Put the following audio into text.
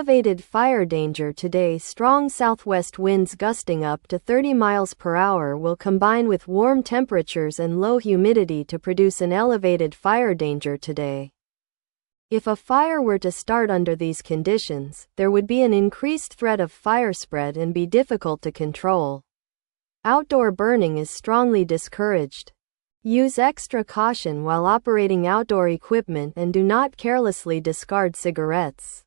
elevated fire danger today. Strong southwest winds gusting up to 30 miles per hour will combine with warm temperatures and low humidity to produce an elevated fire danger today. If a fire were to start under these conditions, there would be an increased threat of fire spread and be difficult to control. Outdoor burning is strongly discouraged. Use extra caution while operating outdoor equipment and do not carelessly discard cigarettes.